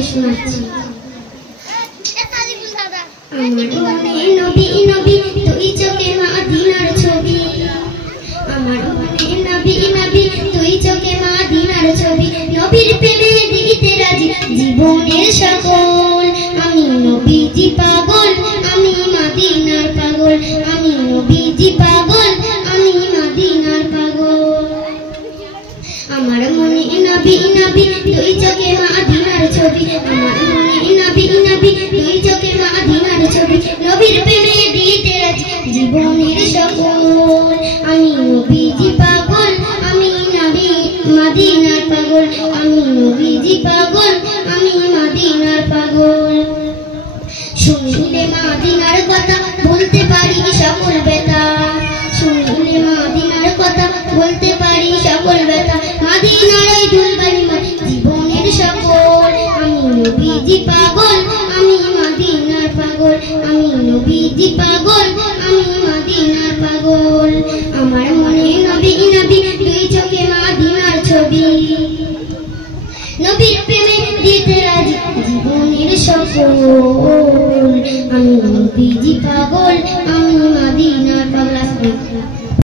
করে শোনাচ্ছি। আমার মনে নবী নবী তুই চোখে মদিনার ছবি, আমার মনে নবী নবী তুই চোখে মদিনার ছবি, নবীর প্রেমে দিতে রাজি জীবনের সকল। আমি নবীজি পাগল, আমি মদিনার পাগল, আমি নবীজি পাগল, আমি মদিনার পাগল। আমার মনে নবী নবী তুই চোখে মদিনার ছবি, আমার মনে নবী নবী তুই চোখে মদিনার ছবি, নবীর প্রেমে দিতে রাজি জীবনের সকল। আমি নবীজি পাগল, আমি নবী মদিনার পাগল, আমি নবীজি পাগল, আমি মদিনার পাগল। শুনলে মদিনার কথা বলতে পারি সকল ব্যথা, শুনলে মদিনার কথা বলতে পারি সকল ব্যথা, মদিনার ওই ধুলবাড়ি জীবনের সকল। আমি নবীজি পাগল, আমি মদিনার পাগল, আমি নবীজি পাগল, আমি মদিনার পাগল। আমার মনে নবী নবী তুই চোখে